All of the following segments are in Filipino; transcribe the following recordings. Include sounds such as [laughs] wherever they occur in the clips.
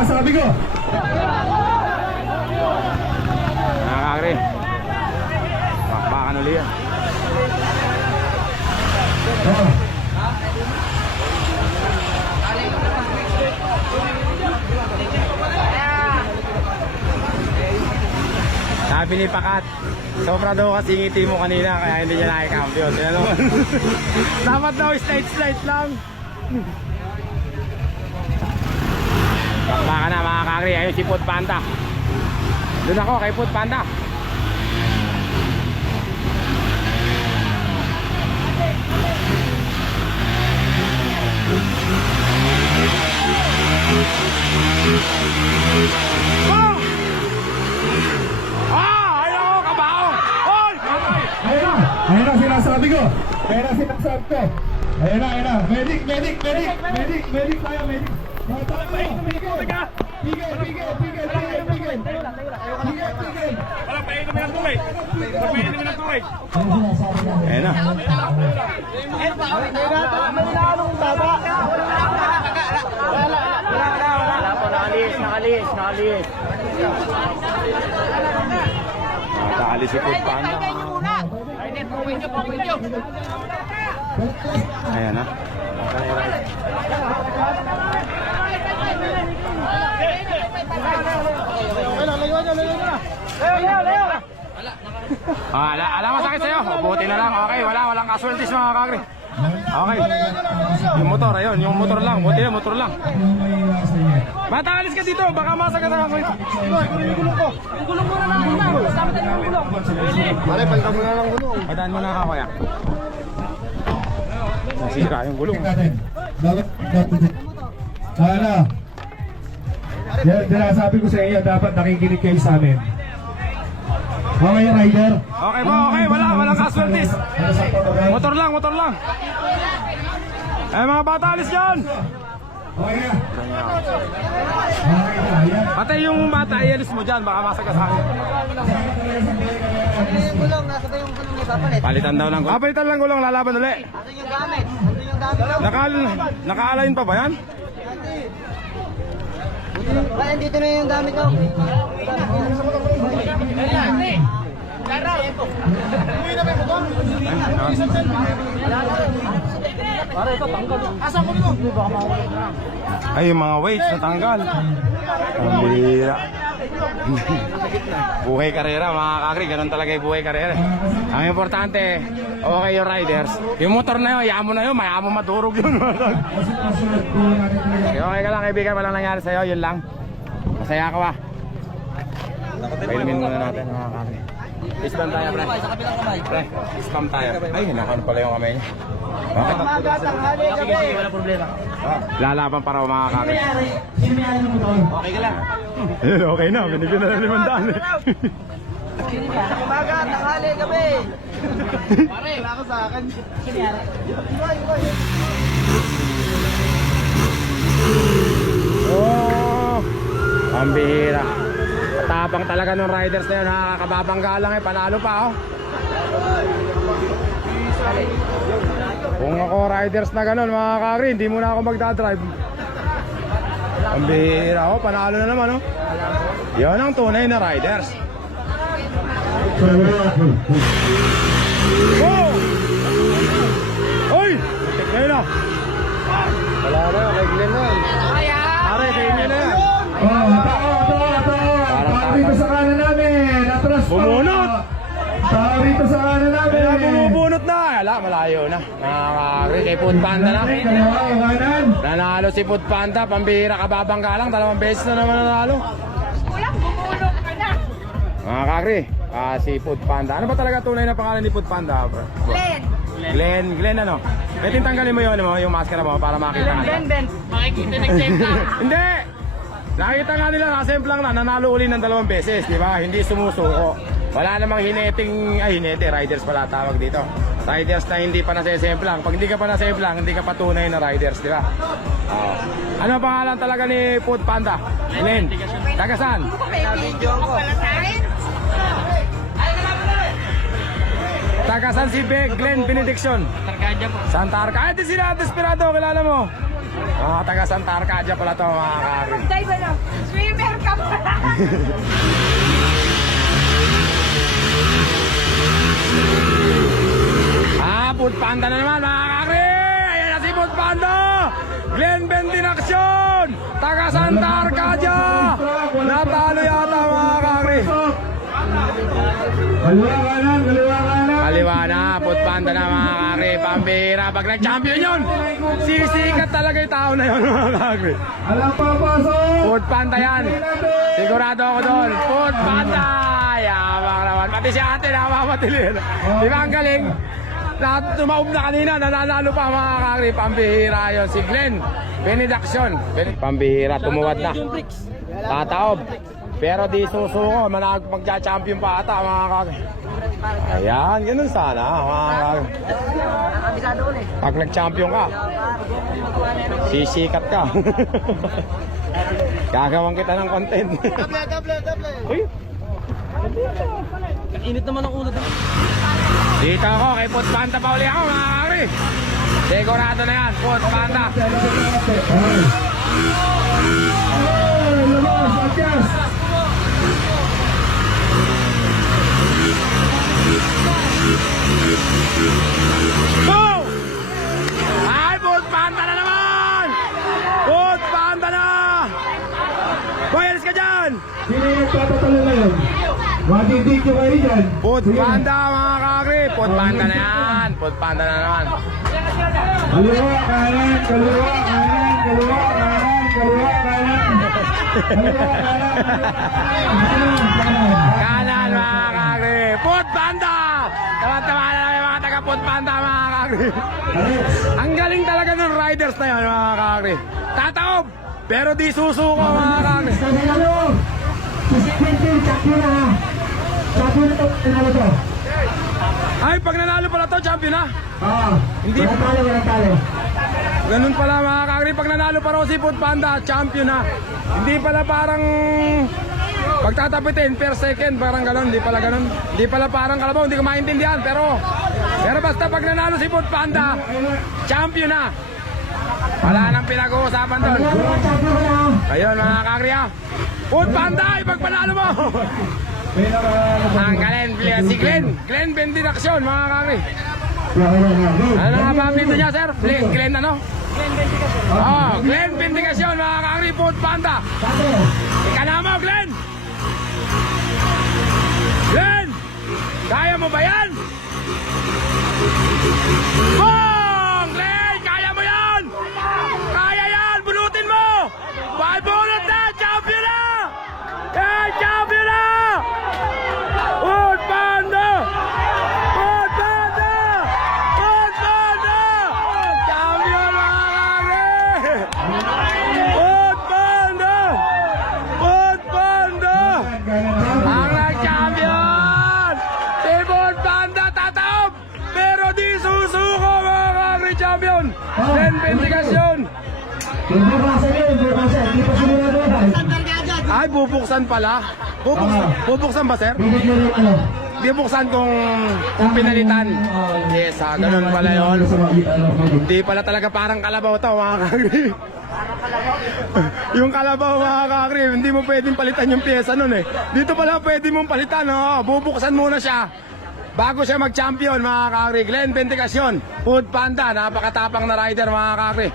sinasabi ko. Nakakagri. Bakbakan ulit yan. Oo. Sabi ni Pakat, sobra daw kasi ngiti mo kanina kaya hindi niya naman. [laughs] Dapat daw slide-slide lang. Bakbaka na mga kakri, ayun si Food Panda. Doon ako kay Food Panda. Oh! Ah! Ayaw ko, kabaho! Hoy! Patay! Ayun na. Ayun na sinasabi ko. Ayun na sinasabi ko. Ayun na, ayun na. Medic, medic, medic. Medic, medic tayo, medic. Ayun na. Po, nakalis, nakalis, nakalis. Nakalis si Food Panda. Ayan na. Ah, ala, alam mo sakit sa'yo. Buti na lang. Okay, wala, walang casualties mga kakri. Okay. Yung motor, ayun, yung motor lang. Buti na, motor lang. Yung. Bata, alis ka dito. Baka masagat ako ito. Pare, palitan mo na lang gulong. Padaan mo na ako, kuya. Nasira yung gulong. Natin. Dapat, dapat. Ano? Yan, sinasabi ko sa inyo, dapat nakikinig kayo sa amin. Okay, rider. Okay po, okay. Wala, walang casualties. Ano? Motor lang, motor lang. Eh, mga bata, alis dyan. Okay na. Pati yung bata, ialis mo dyan. Baka papalit? Palitan daw lang. Ah, palitan lang gulong. Lalaban ulit. Asan yung gamit? Asan yung gamit? Nakal, nakaalayin pa ba yan? Ba, andito na yung gamit ko. Ay, yung mga weights natanggal. Ang bira. [laughs] buhay karera, mga kakri. Ganun talaga yung buhay karera. Ang importante, okay yung riders. Yung motor na yun, hayaan mo na yun. Maya mo madurog yun. [laughs] Okay ka lang, kaibigan. Walang nangyari sa'yo. Yun lang. Masaya ka ba? Pailumin muna natin, mga kakri. Spam tayo, pre. Sa kabilang kamay. Pre, spam tayo. Ay, nakano pala yung kamay niya. Okay. Umaga, tanghali, gabi. Wala problema. Lalaban para mga kakri. Sino may ano mo doon? Okay ka lang. Eh, okay na. Binigyan na ng limandaan eh. Umaga, tanghali, gabi. Pare, wala ko sa akin. Oh, ang bihira. Tapang talaga ng riders na yun. Nakakababangga lang eh. Panalo pa oh. Kung ako riders na ganun mga kakri, hindi muna ako magdadrive. Ang bihira oh. Panalo na naman oh. Yan ang tunay na riders. Oh! Oy! Tignan na. Wala na, kay Glenn na. Pare, sa inyo na. Oh, tao, tao, tao. Tao rito sa kanan namin. Atras. Bumunot. Tao rito sa kanan namin. Bumubunot na. Wala, malayo na. Nakakari kay Food Panda na. Kanan. Nanalo si Food Panda. Pambihira kababangga lang. Dalawang beses na naman nanalo. Kulang, bumulong ka na. Mga kakri, ah, si Food Panda. Ano ba talaga tunay na pangalan ni Food Panda? Glenn. Glenn, Glenn ano? Pwede tanggalin mo yun, ano, yung maskara mo para makita ka. Ben, Ben. Makikita nag-sempla. Hindi! Nakita nga nila, nakasemplang na, nanalo uli ng dalawang beses, di ba? Hindi sumusuko. Wala namang hineting, ay hinete, riders pala tawag dito. Riders na hindi pa nasesemplang. Pag hindi ka pa nasemplang, hindi ka pa tunay na riders, di ba? Oo. Ano ang pangalan talaga ni Food Panda? Glenn. Taga saan? Taga saan si Be Glenn Benediction? Tarkadya po. Santa Arca. Ay, di sila Desperado, kilala mo. Mga taga Santa Arcadia pala to mga kakri. Dive ano? Swimmer ka pala! [laughs] Ah, Food Panda na naman mga kakri! Ayan na si Food Panda! Glenn Bendinaksyon! Taga Santa Arcadia! Natalo yata mga kakri. Kaliwa kanan, kaliwa kanan. Kaliwa na, Food Panda na mga kakri. Pambira, pag nag-champion yun, sisikat talaga yung tao na yun [laughs] mga kakri. Alam papasok. Food Panda yan. Sigurado ako doon. Food Panda! Yabang naman. Pati si ate namamatili. Di ba ang galing? Lahat tumaob na kanina, nananalo pa mga kakri. Pambihira yun. Si Glenn, Benediction. Ben- Pambihira, tumuwad na. Tataob. Pero di susuko, manag magcha-champion pa ata mga kakri. Ayan, ganun sana mga ulit. Pag nag-champion ka, sisikat ka. [laughs] Gagawan kita ng content. Double, double, double. Uy, Init naman ang ulo doon. dito ako, kay Food Panda pa uli ako mga kakri. Sigurado na yan, Food Panda. Oh, Boom! Ay, Food Panda na naman! Food Panda na! Boy, alis ka dyan! Sino yung nagpapatalo ngayon? Matitig yung kayo dyan. Sige. Panda mga kakri, Food Panda na yan. Food Panda na naman. Kaliwa, kanan, kaliwa, kanan, kaliwa, kanan, kaliwa, kanan. Kanan, kaliwa, kanan. Kanan mga kakri, Food Panda! Tawa-tawa na lang yung mga taga Food Panda mga kakri. Ang galing talaga ng riders na yan mga kakri. Tataob! Pero di susuko mga kakri. sa Senado, si Quintin, champion na ha. Champion na to. Ay, pag nanalo pala to, champion na. Ah, Hindi. Walang talo, walang talo. Ganun pala mga kakri, pag nanalo pa raw si Food Panda, champion na. Hindi pala parang pagtatapitin per second, parang ganun, hindi pala ganun. Hindi pala parang kalabaw, hindi ko maintindihan, pero pero basta pag nanalo si Food Panda, champion na. Wala nang pinag-uusapan doon. Ayun mga kakri ah. Food Panda, ipagpanalo mo! Ang galing, si Glenn, Glenn Bendinaksyon mga kakri. Ano nga ba ang pinto niya sir? Glenn, Glenn ano? Oh, Glenn Bendinaksyon mga kakri, Food Panda. Tato. Ika na mo, Glenn! Glenn! Kaya mo ba yan? Bong! Hindi ba sa iyo, hindi pa mo ba? Ay, bubuksan pala. Bubuksan, Ah. bubuksan ba, sir? Bibig mo ano? Di buksan kung, kung pinalitan. Yes, ah, ganun pala yun. Hindi pala talaga parang kalabaw to, mga kakri. [laughs] yung kalabaw, mga kakri, hindi mo pwedeng palitan yung pyesa nun eh. Dito pala pwede mong palitan, oh. bubuksan muna siya. Bago siya mag-champion, mga kakri. Glenn Bendicacion, Food Panda, napakatapang na rider, mga kakri.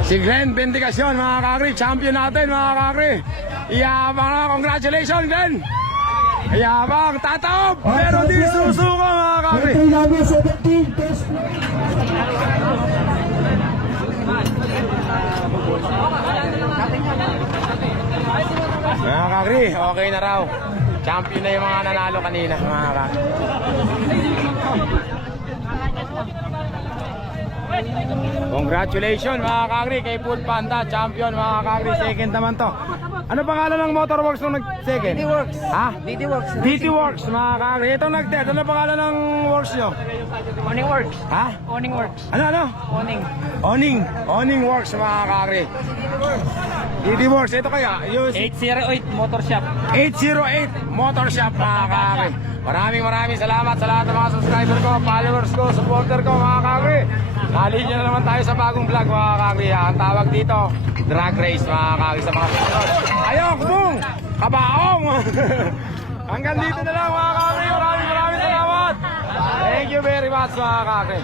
Si Glenn Bendicacion, mga kakri, champion natin, mga kakri. Iyabang na, congratulations, Glenn! Iyabang, tataob, pero di susuko, mga kakri. Ito yung 17, test. Mga kakri, okay na raw. Champion na yung mga nanalo kanina, mga kakri. Congratulations mga kakri kay Food Panda, champion mga kakri, second naman to. Ano pangalan ng Motorworks nung nag-second? DD Works. Ha? DD Works. DT Works mga kakri. Ito nag-third. Ano pangalan ng works nyo? Owning Works. Ha? Owning Works. Ano ano? Owning. Owning. Owning Works mga kakri. DT Works. Ito kaya? Yung 808 Motor Shop. 808 Motor Shop mga kakri. Maraming maraming salamat sa lahat ng mga subscriber ko, followers ko, supporter ko mga kagri. Nalihid nyo na naman tayo sa bagong vlog mga kagri. Ang tawag dito, drag race mga kagri sa mga susunod. Ayok, boom! Kabaong! [laughs] Hanggang dito na lang mga kagri. Maraming maraming salamat. Thank you very much mga kagri.